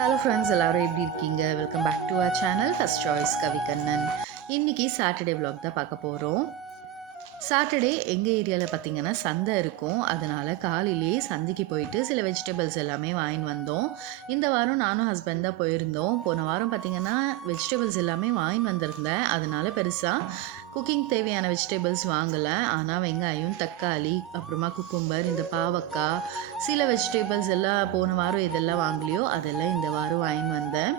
Hello friends, எல்லோரும் எப்படி இருக்கீங்க? Welcome back to our channel first choice Kavikannan. இன்றைக்கி சாட்டர்டே vlog தான் பார்க்க போகிறோம். சாட்டர்டே எங்கள் ஏரியாவில் பார்த்திங்கன்னா சந்தை இருக்கும். அதனால் காலையிலேயே சந்தைக்கு போயிட்டு சில வெஜிடபிள்ஸ் எல்லாமே வாங்கின்னு வந்தோம். இந்த வாரம் நானும் ஹஸ்பண்ட் தான் போயிருந்தோம். போன வாரம் பார்த்திங்கன்னா வெஜிடபிள்ஸ் எல்லாமே வாங்கின்னு வந்திருந்தேன். அதனால் பெருசாக குக்கிங் தேவையான வெஜிடபிள்ஸ் வாங்கலை. ஆனால் வெங்காயம், தக்காளி, அப்புறமா குக்கும்பர், இந்த பாவக்காய், சில வெஜிடபிள்ஸ் எல்லாம் போன வாரம் எதெல்லாம் வாங்கலையோ அதெல்லாம் இந்த வாரம் வாங்கின்னு வந்தேன்.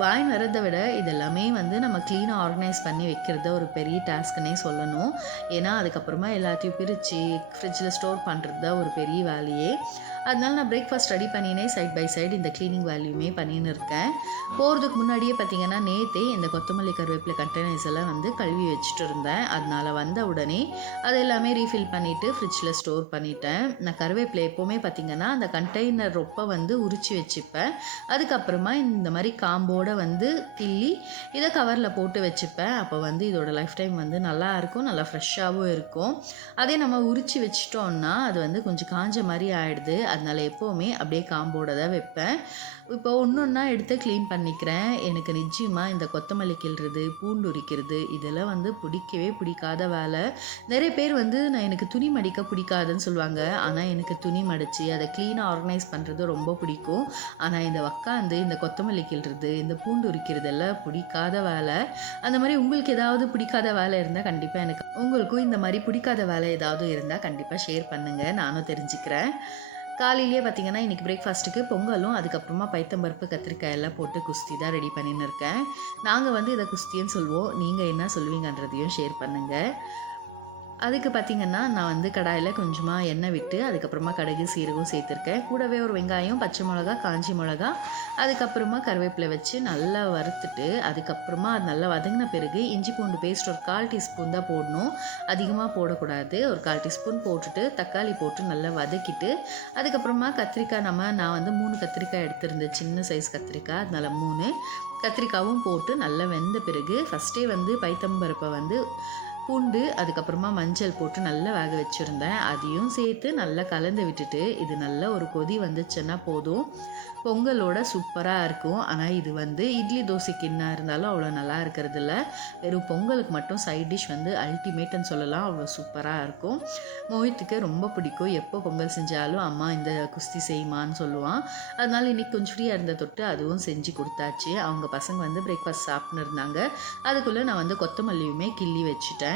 வாங்கி வரதை விட இதெல்லாமே வந்து நம்ம க்ளீனாக ஆர்கனைஸ் பண்ணி வைக்கிறது ஒரு பெரிய டாஸ்க்குன்னே சொல்லணும். ஏன்னா அதுக்கப்புறமா எல்லாத்தையும் பிரித்து ஃப்ரிட்ஜில் ஸ்டோர் பண்ணுறது தான் ஒரு பெரிய வேலையே. அதனால நான் பிரேக்ஃபாஸ்ட் ரெடி பண்ணினே சைட் பை சைடு இந்த க்ளீனிங் வேல்யூமே பண்ணின்னு இருக்கேன். போகிறதுக்கு முன்னாடியே பார்த்திங்கன்னா நேற்றே இந்த கொத்தமல்லி கருவேப்பிலை கண்டெய்னர்ஸ் எல்லாம் வந்து கழுவி வச்சுட்டு இருந்தேன். அதனால் வந்த உடனே அது எல்லாமே ரீஃபில் பண்ணிவிட்டு ஃப்ரிட்ஜில் ஸ்டோர் பண்ணிட்டேன். நான் கருவேப்பிலை எப்போவுமே பார்த்திங்கன்னா அந்த கண்டெய்னர் ரொப்ப வந்து உரித்து வச்சுப்பேன். அதுக்கப்புறமா இந்த மாதிரி காம்போடு வந்து கிள்ளி இதை கவரில் போட்டு வச்சுப்பேன். அப்போ வந்து இதோட லைஃப் டைம் வந்து நல்லா இருக்கும், நல்லா ஃப்ரெஷ்ஷாகவும் இருக்கும். அதே நம்ம உரித்து வச்சிட்டோம்னா அது வந்து கொஞ்சம் காஞ்ச மாதிரி ஆகிடுது. அதனால் எப்போவுமே அப்படியே காம்போட தான் வைப்பேன். இப்போ ஒன்று ஒன்றா எடுத்து க்ளீன் பண்ணிக்கிறேன். எனக்கு நிச்சயமாக இந்த கொத்தமல்லி கிள்றது, பூண்டு உரிக்கிறது இதெல்லாம் வந்து பிடிக்காத வேலை. நிறைய பேர் வந்து எனக்கு துணி மடிக்க பிடிக்காதுன்னு சொல்லுவாங்க. ஆனால் எனக்கு துணி மடித்து அதை க்ளீனாக ஆர்கனைஸ் பண்ணுறது ரொம்ப பிடிக்கும். ஆனால் இந்த உக்காந்து இந்த கொத்தமல்லி கிள்றது, இந்த பூண்டு உரிக்கிறதெல்லாம் பிடிக்காத வேலை. அந்த மாதிரி உங்களுக்கு ஏதாவது பிடிக்காத வேலை இருந்தால் கண்டிப்பாக எனக்கு உங்களுக்கும் இந்த மாதிரி பிடிக்காத வேலை ஏதாவது இருந்தால் கண்டிப்பாக ஷேர் பண்ணுங்கள், நானும் தெரிஞ்சுக்கிறேன். காலையிலேயே பார்த்திங்கன்னா இன்றைக்கி பிரேக்ஃபாஸ்ட்டுக்கு பொங்கலும் அதுக்கப்புறமா பைத்தம்பருப்பு கத்திரிக்காய் எல்லாம் போட்டு குஸ்தி தான் ரெடி பண்ணின்னு இருக்கேன். நாங்கள் வந்து இதை குஸ்தின்னு சொல்லுவோம். நீங்கள் என்ன சொல்லுவீங்கன்றதையும் ஷேர் பண்ணுங்கள். அதுக்கு பார்த்திங்கன்னா நான் வந்து கடாயில் கொஞ்சமாக எண்ணெய் விட்டு அதுக்கப்புறமா கடுகு, சீரகம் சேர்த்துருக்கேன். கூடவே ஒரு வெங்காயம், பச்சை மிளகா, காஞ்சி மிளகா, அதுக்கப்புறமா கருவேப்பிலை வச்சு நல்லா வறுத்துட்டு அதுக்கப்புறமா அது நல்லா வதங்கின பிறகு இஞ்சி பூண்டு பேஸ்ட் ஒரு 1/4 டீஸ்பூன் தான் போடணும், அதிகமாக போடக்கூடாது. ஒரு 1/4 டீஸ்பூன் போட்டுட்டு தக்காளி போட்டு நல்லா வதக்கிட்டு அதுக்கப்புறமா கத்திரிக்காய் நான் வந்து 3 கத்திரிக்காய் எடுத்திருந்தேன், சின்ன சைஸ் கத்திரிக்காய். அதனால் 3 கத்திரிக்காயும் போட்டு நல்லா வெந்த பிறகு ஃபஸ்ட்டே வந்து பைத்தம்பருப்பை வந்து பூண்டு அதுக்கப்புறமா மஞ்சள் போட்டு நல்லா வேக வச்சுருந்தேன். அதையும் சேர்த்து நல்லா கலந்து விட்டுட்டு இது நல்லா ஒரு கொதி வந்துச்சுன்னா போதும், பொங்கலோட சூப்பராக இருக்கும். ஆனால் இது வந்து இட்லி தோசைக்கு என்ன இருந்தாலும் அவ்வளோ நல்லா இருக்கிறது இல்லை. வெறும் பொங்கலுக்கு மட்டும் சைட் டிஷ் வந்து அல்டிமேட்டுன்னு சொல்லலாம், அவ்வளோ சூப்பராக இருக்கும். மோஹித்துக்கு ரொம்ப பிடிக்கும். எப்போ பொங்கல் செஞ்சாலும் அம்மா இந்த குஸ்தி செய்யுமான்னு சொல்லுவான். அதனால் இன்றைக்கி கொஞ்சம் ஃப்ரீயாக இருந்த தொட்டு அதுவும் செஞ்சு கொடுத்தாச்சு. அவங்க பசங்க வந்து பிரேக்ஃபாஸ்ட் சாப்பிட்னு இருந்தாங்க. அதுக்குள்ளே நான் வந்து கொத்தமல்லியுமே கிள்ளி வச்சுட்டேன்.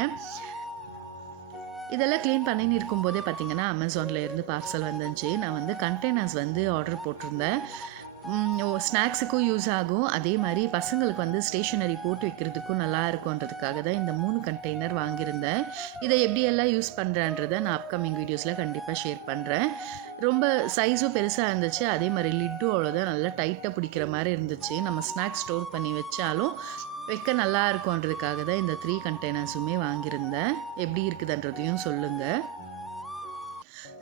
இதெல்லாம் க்ளீன் பண்ணின்னு இருக்கும்போதே பார்த்திங்கன்னா அமேசானில் இருந்து பார்சல் வந்துச்சு. நான் வந்து கண்டெய்னர்ஸ் வந்து ஆர்டர் போட்டிருந்தேன். ஸ்நாக்ஸுக்கும் யூஸ் ஆகும், அதே மாதிரி பசங்களுக்கு வந்து ஸ்டேஷ்னரி போட்டு வைக்கிறதுக்கும் நல்லா இருக்கும்ன்றதுக்காக தான் இந்த 3 கண்டெய்னர் வாங்கியிருந்தேன். இதை எப்படியெல்லாம் யூஸ் பண்ணுறேன்றதை நான் அப்கமிங் வீடியோஸில் கண்டிப்பாக ஷேர் பண்ணுறேன். ரொம்ப சைஸும் பெருசாக இருந்துச்சு, அதே மாதிரி லிட்டும் அவ்வளோதான் நல்லா டைட்டாக பிடிக்கிற மாதிரி இருந்துச்சு. நம்ம ஸ்நாக்ஸ் ஸ்டோர் பண்ணி வச்சாலும் வைக்க நல்லா இருக்கும்ன்றதுக்காக தான் இந்த 3 கண்டெய்னர்ஸுமே வாங்கியிருந்தேன். எப்படி இருக்குதுன்றதையும் சொல்லுங்கள்.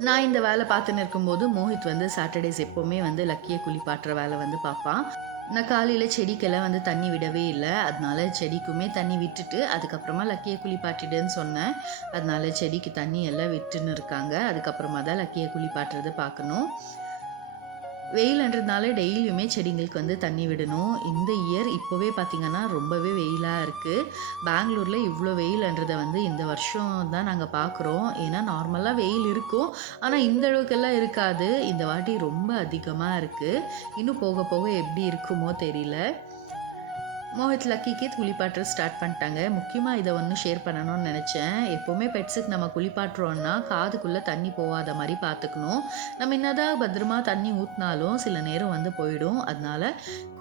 நான் இந்த வேலை பார்த்துன்னு இருக்கும்போது மோஹித் வந்து சாட்டர்டேஸ் எப்போவுமே வந்து லக்கியை குளிப்பாட்டுற வேலை வந்து பார்ப்பான். நான் காலையில் செடிக்கெல்லாம் வந்து தண்ணி விடவே இல்லை. அதனால செடிக்குமே தண்ணி விட்டுட்டு அதுக்கப்புறமா லக்கியை குளிப்பாட்டிடுன்னு சொன்னேன். அதனால செடிக்கு தண்ணி எல்லாம் விட்டுன்னு இருக்காங்க. அதுக்கப்புறமா தான் லக்கியை குளிப்பாட்டுறது பார்க்கணும். வெயில்ன்றதுனால டெய்லியுமே செடிங்களுக்கு வந்து தண்ணி விடணும். இந்த இயர் இப்போவே பார்த்திங்கன்னா ரொம்பவே வெயிலாக இருக்குது. பெங்களூரில் இவ்வளோ வெயில்ன்றதை வந்து இந்த வருஷம் தான் நாங்கள் பார்க்குறோம். ஏன்னா நார்மலாக வெயில் இருக்கும், ஆனால் இந்த அளவுக்கெல்லாம் இருக்காது. இந்த வாட்டி ரொம்ப அதிகமாக இருக்குது. இன்னும் போக போக எப்படி இருக்குமோ தெரியல. மோஹித் லக்கிக்கு குளிப்பாட்டுற ஸ்டார்ட் பண்ணிட்டாங்க. முக்கியமாக இதை ஒன்று ஷேர் பண்ணணும்னு நினச்சேன். எப்போவுமே பெட்ஸுக்கு நம்ம குளிப்பாட்டுறோன்னா காதுக்குள்ளே தண்ணி போகாத மாதிரி பார்த்துக்கணும். நம்ம என்னதான் பத்திரமா தண்ணி ஊற்றினாலும் சில நேரம் வந்து போயிடும். அதனால்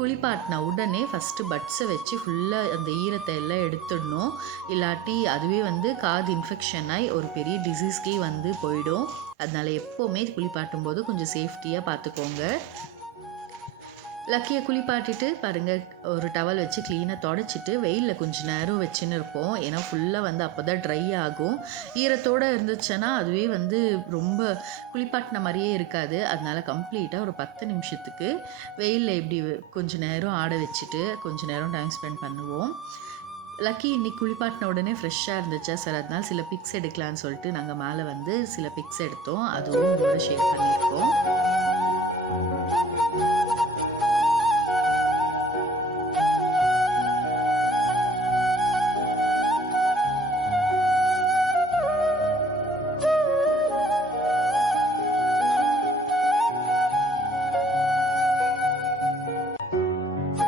குளிப்பாட்டின உடனே ஃபஸ்ட்டு பட்ஸை வச்சு ஃபுல்லாக அந்த ஈரத்தை எல்லாம் எடுத்துடணும். இல்லாட்டி அதுவே வந்து காது இன்ஃபெக்ஷன் ஆகி ஒரு பெரிய டிசீஸ்க்கே வந்து போயிடும். அதனால் எப்போவுமே குளிப்பாட்டும் போது கொஞ்சம் சேஃப்டியாக பார்த்துக்கோங்க. லக்கியை குளிப்பாட்டிட்டு பாருங்கள், ஒரு டவல் வச்சு க்ளீனாக தொடச்சிட்டு வெயிலில் கொஞ்சம் நேரம் வச்சுன்னு இருப்போம். ஏன்னா ஃபுல்லாக வந்து அப்போ தான் ட்ரை ஆகும். ஈரத்தோடு இருந்துச்சுன்னா அதுவே வந்து ரொம்ப குளிப்பாட்டின மாதிரியே இருக்காது. அதனால் கம்ப்ளீட்டாக ஒரு 10 நிமிஷத்துக்கு வெயிலில் இப்படி கொஞ்சம் நேரம் ஆட வச்சுட்டு கொஞ்சம் நேரம் டைம் ஸ்பெண்ட் பண்ணுவோம். லக்கி இன்னைக்கு குளிப்பாட்டின உடனே ஃப்ரெஷ்ஷாக இருந்துச்சா சார், அதனால் சில பிக்ஸ் எடுக்கலான்னு சொல்லிட்டு நாங்கள் மேலே வந்து சில பிக்ஸ் எடுத்தோம். அதுவும் உங்களோட ஷேர் பண்ணியிருக்கோம்.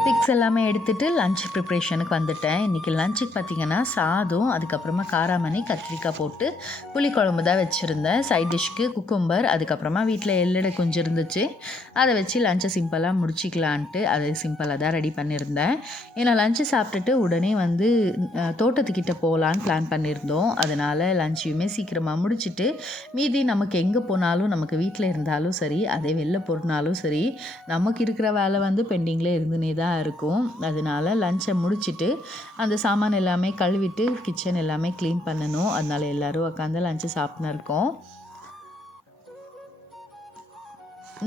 பிக்ஸ் எல்லாமே எடுத்துகிட்டு லன்ச் ப்ரிப்ரேஷனுக்கு வந்துட்டேன். இன்றைக்கி லஞ்சுக்கு பார்த்திங்கன்னா சாதம், அதுக்கப்புறமா காராமணி, கத்திரிக்காய் போட்டு புளிக்குழம்பு தான் வச்சுருந்தேன். சைட் டிஷ்க்கு குக்கும்பர், அதுக்கப்புறமா வீட்டில் எள்ளடை கொஞ்சம் இருந்துச்சு, அதை வச்சு லஞ்சை சிம்பிளாக முடிச்சிக்கலான்ட்டு அது சிம்பிளாக தான் ரெடி பண்ணியிருந்தேன். ஏன்னா லஞ்சு சாப்பிட்டுட்டு உடனே வந்து தோட்டத்துக்கிட்ட போகலான்னு பிளான் பண்ணியிருந்தோம். அதனால் லஞ்சையுமே சீக்கிரமாக முடிச்சுட்டு மீதி நமக்கு எங்கே போனாலும், நமக்கு வீட்டில் இருந்தாலும் சரி, அதே வெளில போகிறனாலும் சரி, நமக்கு இருக்கிற வேலை வந்து பெண்டிங்கில் இருந்துனே தான் இருக்கும். அதனால் லஞ்சை முடிச்சுட்டு அந்த சாமான் எல்லாமே கழுவிட்டு கிச்சன் எல்லாமே க்ளீன் பண்ணணும். அதனால் எல்லோரும் உட்காந்து லஞ்சு சாப்பிட்னு இருக்கோம்.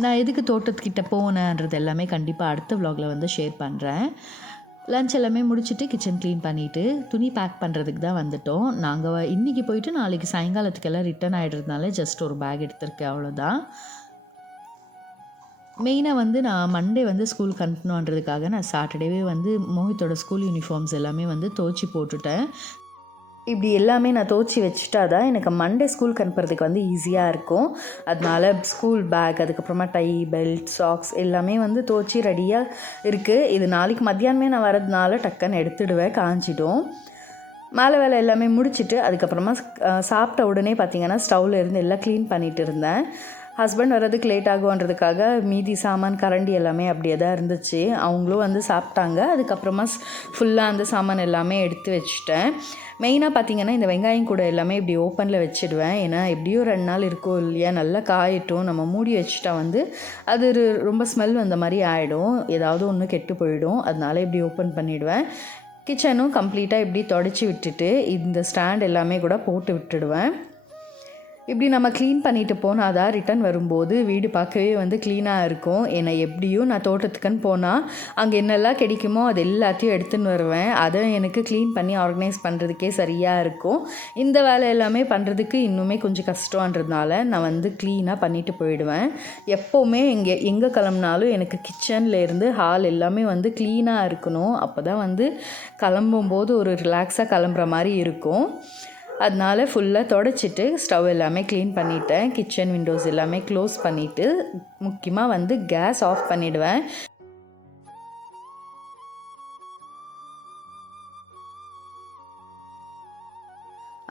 நான் எதுக்கு தோட்டத்துக்கிட்ட போனேன்றது எல்லாமே கண்டிப்பாக அடுத்த vlogல வந்து ஷேர் பண்ணுறேன். லஞ்ச் எல்லாமே முடிச்சுட்டு கிச்சன் க்ளீன் பண்ணிவிட்டு துணி பேக் பண்ணுறதுக்கு தான் வந்துட்டோம். நாங்கள் இன்றைக்கி போயிட்டு நாளைக்கு சாயங்காலத்துக்கெல்லாம் ரிட்டர்ன் ஆகிடுறதுனால ஜஸ்ட் ஒரு பேக் எடுத்திருக்கேன், அவ்வளோதான். மெயினாக வந்து நான் மண்டே வந்து ஸ்கூலுக்கு அனுப்பணுன்றதுக்காக நான் சாட்டர்டேவே வந்து மோஹித்தோட ஸ்கூல் யூனிஃபார்ம்ஸ் எல்லாமே வந்து துவச்சி போட்டுட்டேன். இப்படி எல்லாமே நான் துவச்சி வச்சுட்டா தான் எனக்கு மண்டே ஸ்கூலுக்கு அனுப்புறதுக்கு வந்து ஈஸியாக இருக்கும். அதனால ஸ்கூல் பேக், அதுக்கப்புறமா டை, பெல்ட், சாக்ஸ் எல்லாமே வந்து துவச்சி ரெடியாக இருக்குது. இது நாளைக்கு மத்தியானமே நான் வரதுனால டக்குன்னு எடுத்துடுவேன், காஞ்சிடும். மேலே வேலை எல்லாமே முடிச்சுட்டு அதுக்கப்புறமா சாப்பிட்ட உடனே பார்த்திங்கன்னா ஸ்டவ்வில் இருந்து எல்லாம் க்ளீன் பண்ணிகிட்டு இருந்தேன். ஹஸ்பண்ட் வர்றதுக்கு லேட் ஆகுன்றதுக்காக மீதி சாமான் கரண்டி எல்லாமே அப்படியே தான் இருந்துச்சு. அவங்களும் வந்து சாப்பிட்டாங்க. அதுக்கப்புறமா ஃபுல்லாக அந்த சாமான் எல்லாமே எடுத்து வச்சுட்டேன். மெயினாக பார்த்திங்கன்னா இந்த வெங்காயம் கூட எல்லாமே இப்படி ஓப்பனில் வச்சுடுவேன். ஏன்னா எப்படியும் 2 நாள் இருக்கும் இல்லையா, நல்லா காயட்டும். நம்ம மூடி வச்சுட்டா வந்து அது ரொம்ப ஸ்மெல் வந்த மாதிரி ஆகிடும், ஏதாவது ஒன்று கெட்டு போயிடும். அதனால இப்படி ஓப்பன் பண்ணிவிடுவேன். கிச்சனும் கம்ப்ளீட்டாக இப்படி தொடச்சி விட்டுட்டு இந்த ஸ்டாண்ட் எல்லாமே கூட போட்டு விட்டுடுவேன். இப்படி நம்ம க்ளீன் பண்ணிவிட்டு போனால் தான் ரிட்டன் வரும்போது வீடு பார்க்கவே வந்து க்ளீனாக இருக்கும். ஏன்னா எப்படியும் நான் தோட்டத்துக்குன்னு போனால் அங்கே என்னெல்லாம் கிடைக்குமோ அது எல்லாத்தையும் எடுத்துன்னு வருவேன். அதை எனக்கு க்ளீன் பண்ணி ஆர்கனைஸ் பண்ணுறதுக்கே சரியாக இருக்கும். இந்த வேலை எல்லாமே பண்ணுறதுக்கு இன்னுமே கொஞ்சம் கஷ்டன்றதுனால நான் வந்து க்ளீனாக பண்ணிவிட்டு போயிடுவேன். எப்போவுமே எங்கே கிளம்புனாலும் எனக்கு கிச்சன்லேருந்து ஹால் எல்லாமே வந்து க்ளீனாக இருக்கணும். அப்போ தான் வந்து கிளம்பும்போது ஒரு ரிலாக்ஸாக கிளம்புற மாதிரி இருக்கும். அதனால ஃபுல்லாக தொடச்சிட்டு ஸ்டவ் எல்லாமே க்ளீன் பண்ணிவிட்டேன். கிச்சன் விண்டோஸ் எல்லாமே க்ளோஸ் பண்ணிவிட்டு முக்கியமாக வந்து கேஸ் ஆஃப் பண்ணிவிடுவேன்.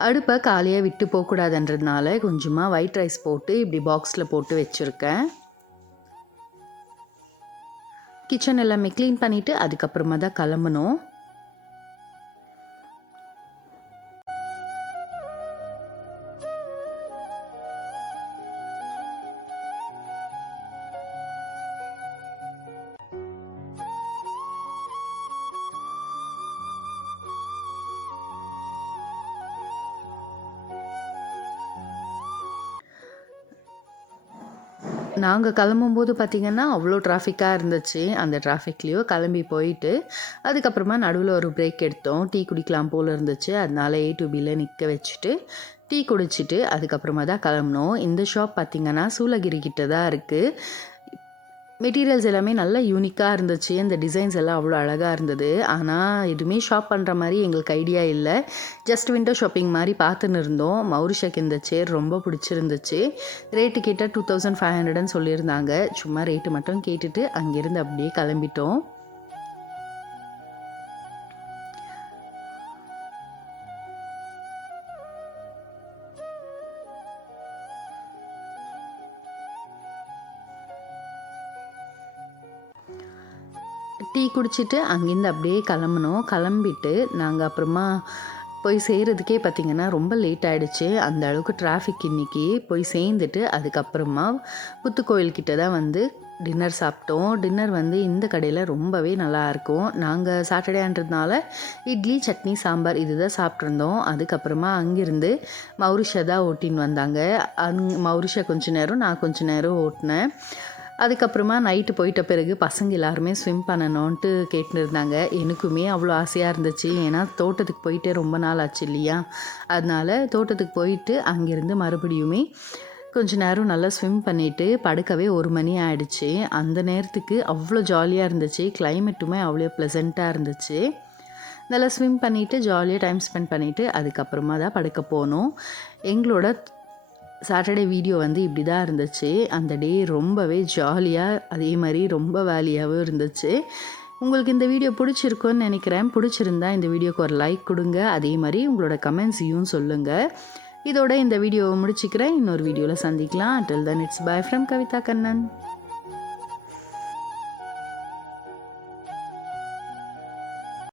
அடுப்பை காலியாக விட்டு போகக்கூடாதுன்றதுனால கொஞ்சமாக ஒயிட் ரைஸ் போட்டு இப்படி பாக்ஸில் போட்டு வச்சுருக்கேன். கிச்சன் எல்லாமே க்ளீன் பண்ணிவிட்டு அதுக்கப்புறமா தான் கிளம்பணும். நாங்கள் கிளம்பும்போது பார்த்திங்கன்னா அவ்வளோ டிராஃபிக்காக இருந்துச்சு. அந்த டிராஃபிக்லேயும் கிளம்பி போயிட்டு அதுக்கப்புறமா நடுவில் ஒரு பிரேக் எடுத்தோம். டீ குடிக்கலாம் போல் இருந்துச்சு. அதனால A to Bயில் நிற்க வச்சுட்டு டீ குடிச்சிட்டு அதுக்கப்புறமா தான் கிளம்புனோம். இந்த ஷாப் பார்த்திங்கன்னா சூளகிரி கிட்ட தான் இருக்குது. மெட்டீரியல்ஸ் எல்லாமே நல்லா யூனிக்காக இருந்துச்சு. அந்த டிசைன்ஸ் எல்லாம் அவ்வளோ அழகாக இருந்தது. ஆனால் எதுவுமே ஷாப் பண்ணுற மாதிரி எங்களுக்கு ஐடியா இல்லை. ஜஸ்ட் விண்டோ ஷாப்பிங் மாதிரி பார்த்துன்னு இருந்தோம். மௌரிஷாக்கு இந்த சேர் ரொம்ப பிடிச்சிருந்துச்சு. ரேட்டு கேட்டால் 2500ன்னு சொல்லியிருந்தாங்க. சும்மா ரேட்டு மட்டும் கேட்டுட்டு அங்கேருந்து அப்படியே கிளம்பிட்டோம். டீ குடிச்சிட்டு அங்கேருந்து அப்படியே கிளம்புனோம். கிளம்பிட்டு நாங்கள் அப்புறமா போய் சேர்கிறதுக்கே பார்த்திங்கன்னா ரொம்ப லேட் ஆகிடுச்சு. அந்த அளவுக்கு டிராஃபிக் இன்றைக்கி. போய் சேர்ந்துட்டு அதுக்கப்புறமா புத்துக்கோயில்கிட்ட தான் வந்து டின்னர் சாப்பிட்டோம். டின்னர் வந்து இந்த கடையில் ரொம்பவே நல்லாயிருக்கும். நாங்கள் சாட்டர்டேன்றதுனால இட்லி, சட்னி, சாம்பார் இது தான் சாப்பிட்ருந்தோம். அதுக்கப்புறமா அங்கேருந்து மௌரிஷா தான் ஓட்டின்னு வந்தாங்க. மௌரிஷா கொஞ்சம் நேரம், நான் கொஞ்சம் நேரம் ஓட்டினேன். அதுக்கப்புறமா நைட்டு போயிட்ட பிறகு பசங்க எல்லாருமே ஸ்விம் பண்ணணுன்ட்டு கேட்டுன்னு இருந்தாங்க. எனக்குமே அவ்வளோ ஆசையாக இருந்துச்சு. ஏன்னா தோட்டத்துக்கு போயிட்டு ரொம்ப நாள் ஆச்சு இல்லையா, அதனால் தோட்டத்துக்கு போயிட்டு அங்கேருந்து மறுபடியுமே கொஞ்ச நேரம் நல்லா ஸ்விம் பண்ணிவிட்டு படுக்கவே 1 மணி ஆகிடுச்சு. அந்த நேரத்துக்கு அவ்வளோ ஜாலியாக இருந்துச்சு. கிளைமேட்டுமே அவ்வளோ ப்ளசண்ட்டாக இருந்துச்சு. நல்லா ஸ்விம் பண்ணிவிட்டு ஜாலியாக டைம் ஸ்பெண்ட் பண்ணிவிட்டு அதுக்கப்புறமா தான் படுக்க போனோம். எங்களோட சாட்டர்டே வீடியோ இப்படி தான் இருந்துச்சு. அந்த டே ரொம்பவே ஜாலியாக அதே மாதிரி ரொம்ப வேலியாகவும் இருந்துச்சு. உங்களுக்கு இந்த வீடியோ பிடிச்சிருக்குன்னு நினைக்கிறேன். பிடிச்சிருந்தா இந்த வீடியோக்கு ஒரு லைக் கொடுங்க. அதே மாதிரி உங்களோட கமெண்ட்ஸையும் சொல்லுங்கள். இதோட இந்த வீடியோவை முடிச்சுக்கிறேன். இன்னொரு வீடியோவில் சந்திக்கலாம். Until then, it's bye from Kavitha Kannan.